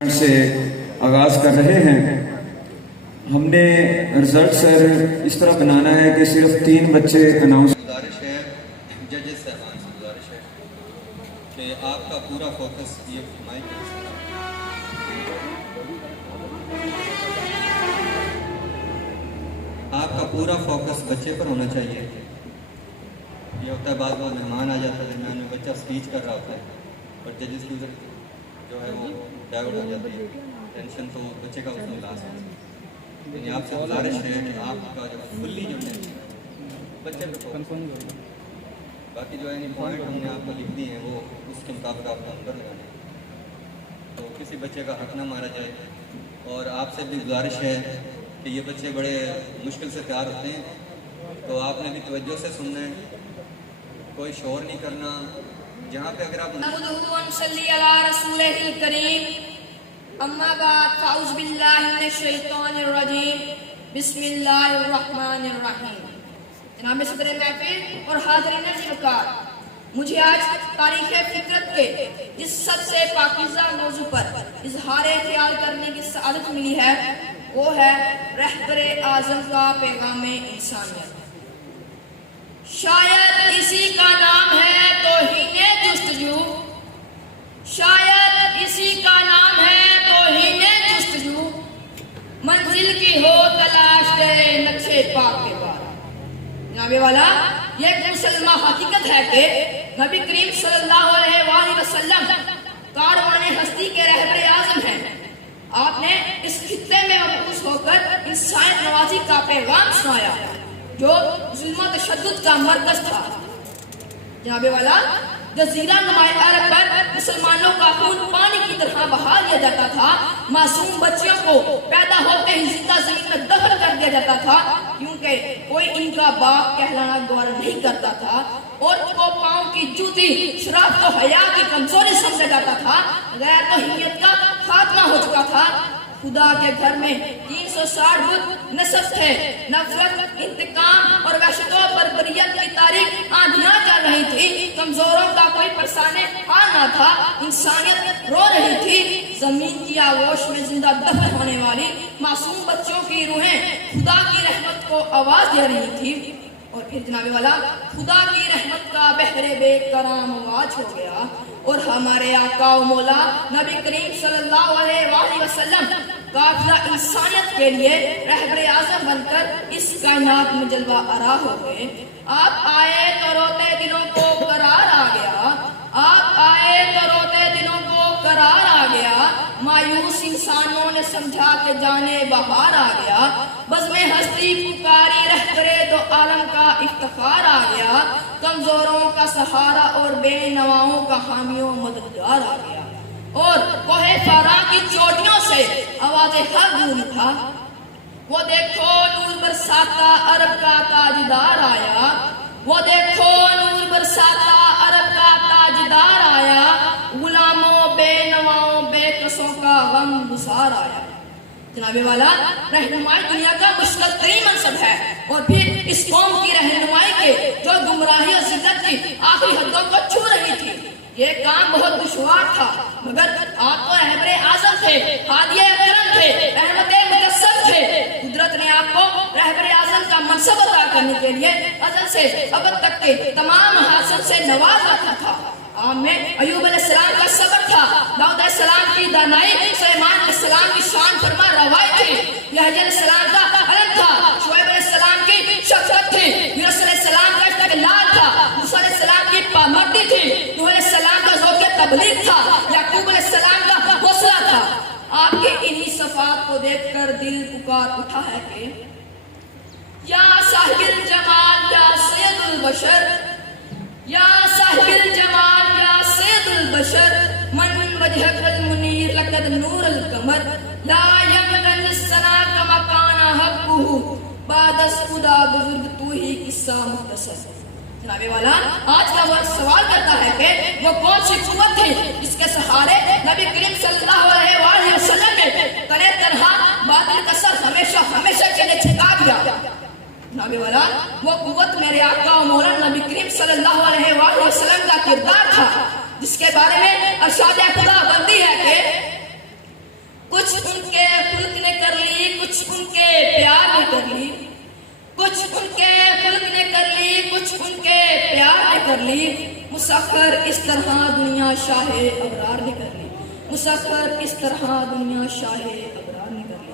سے آغاز کر رہے ہیں۔ ہم نے رزلٹ سر اس طرح بنانا ہے کہ صرف 3 بچے اناؤنس۔ گزارش ہے ججز صاحبان سے گزارش ہے کہ آپ کا پورا فوکس یہ مائک آپ کا پورا فوکس بچے پر ہونا چاہیے۔ یہ ہوتا ہے بعض بار مہمان آ جاتا ہے درمیان میں بچہ اسپیچ کر رہا ہوتا ہے اور ججز کی ادھر جو ہے وہ ڈائیورٹ ہو جاتی ہے ٹینشن، تو بچے کا اس میں لاس ہوتا ہے۔ یعنی آپ سے گزارش ہے کہ آپ کا جو فلی جو ہے بچے پہ باقی جو ہے پوائنٹ ہم نے آپ کو لکھ دی ہیں وہ اس کے مطابق آپ کو نمبر لگانے ہیں، تو کسی بچے کا حق نہ مارا جائے۔ اور آپ سے بھی گزارش ہے کہ یہ بچے بڑے مشکل سے تیار ہوتے ہیں، تو آپ نے بھی توجہ سے سننا ہے، کوئی شور نہیں کرنا۔ جہاں پہ اگر آپ اما بعد فاعوذ باللہ من الشیطان الرجیم بسم اللہ الرحمن الرحیم۔ جناب صدر محفل اور حاضرین وقار، مجھے آج تاریخ فطرت کے جس سب سے پاکیزہ موضوع پر اظہار خیال کرنے کی سعادت ملی ہے وہ ہے رہبر اعظم کا پیغام انسانیت۔ شاید اسی کا نام ہے توہین جستجو، شاید اسی کا نام ہے توہین جستجو، منزل کی ہو تلاش تیرے نقشے پاک کے بعد۔ جناب والا، یہ ایک مسلمہ حقیقت ہے کہ نبی کریم صلی اللہ علیہ وآلہ وسلم کاروان ہستی کے رہبر اعظم ہیں۔ آپ نے اس خطے میں مبعوث ہو کر انسانیت نوازی کا پیغام سنایا جو ظلم و تشدد کا مرکز تھا۔ جناب والا، جزیرہ نمائے عرب پر مسلمانوں کا خون پانی کی طرح بہا دیا جاتا تھا، معصوم بچیوں کو پیدا ہوتے ہی زندہ زمین میں دفن کر دیا جاتا تھا کیونکہ کوئی ان کا باپ کہلانا گوارا نہیں کرتا تھا، اور کو پاؤں کی جوتی شرافت و حیا کی کمزوری سمجھا جاتا تھا، غیر توحیدیت کا خاتمہ ہو چکا تھا۔ خدا کے گھر میں 360 بت نصب تھے، نفرت، انتقام اور وحشت و بربریت کی تاریخ آندھیاں چل رہی تھی، کمزوروں کا کوئی پرسانے حال نہ تھا، انسانیت رو رہی تھی، زمین کی آغوش میں زندہ دفن ہونے والی معصوم بچوں کی روحیں خدا کی رحمت کو آواز دے رہی تھی۔ اور پھر جناب والا، خدا کی رحمت کا بحر بے کرام آواز ہو گیا اور ہمارے آقا و مولا نبی کریم صلی اللہ علیہ وآلہ وسلم قافلہ انسانیت کے لیے رہبر اعظم بن کر اس کائنات میں جلوہ آرا ہو گئے۔ آپ آئے تو روتے دلوں کو قرار آ گیا، آپ آئے تو روتے دلوں کو قرار آ گیا، مایوس انسانوں نے سمجھا کہ جانے بہار آ گیا، بزم ہستی پکاری رہبر دو عالم کا افتخار آ گیا، کمزوروں کا سہارا اور بے نواؤں کا حامی و مددگار آ گیا، اور کوہ فارا کی چوٹیوں سے آواز حق گونج اٹھا، وہ دیکھو نور برساتا عرب کا تاجدار آیا، وہ دیکھو نور برساتا عرب کا تاجدار آیا، غلاموں بے نواؤں بے کسوں کا غم گسار آیا۔ جناب والا، رہنمائی دنیا کا مشکل ترین منصب ہے، اور پھر اس قوم کی رہنمائی کے جو گمراہی اور ذلت کی آخری حدوں کو چھو رہی تھی، یہ کام بہت دشوار تھا، مگر آپ تو رہبر اعظم تھے، ہادی اکرم تھے، رحمت مجسم تھے۔ قدرت نے آپ کو رہبر اعظم کا منصب عطا کرنے کے لیے ازل سے ابد تک کے تمام محاسن سے نواز رکھا تھا۔ آپ میں ایوب علیہ السلام کا صبر تھا، داؤد علیہ السلام کی دانائی، سلیمان علیہ السلام کی شان فرما روائی تھی، یحییٰ علیہ السلام کا علم تھا، شعیب علیہ السلام کی شفقت تھی، یونس علیہ السلام کا استقلال تھا، موسیٰ علیہ السلام کی پامردی تھی، نوح علیہ السلام کا ذوق تبلیغ تھا، یعقوب علیہ السلام کا حوصلہ تھا۔ آپ کے انہی صفات کو دیکھ کر دل پکار اٹھا ہے کہ یا صاحب الجمال یا سید البشر، یا صاحب الجمال یا سید البشر، من وجهك المنیر لقد نور القمر، لا یمکن السنا کما کان حقه بعد از خدا بزرگ تو ہی قصہ مختصر۔ جناب والا، آج کا وقت سوال کرتا ہے کہ وہ کون سی قوت تھی جس کے سہارے نبی کریم صلی اللہ علیہ وآلہ وسلم نے تنے تنہا باطل کا سر ہمیشہ ہمیشہ کے لیے چھکا دیا۔ جناب والا، وہ قوت میرے آقا و مولا نبی کریم صلی اللہ علیہ وآلہ وسلم کا کردار تھا، جس کے بارے میں ارشاد خدا بندی ہے کہ کچھ ان کے پیار نے کر لی، کچھ ان کے خلق نے کر لی، کچھ ان کے پیار نے کر لی، مسخر اس طرح دنیا شاہ ابرار نے کر لی، مسخر اس طرح دنیا شاہ ابرار نے کر لی۔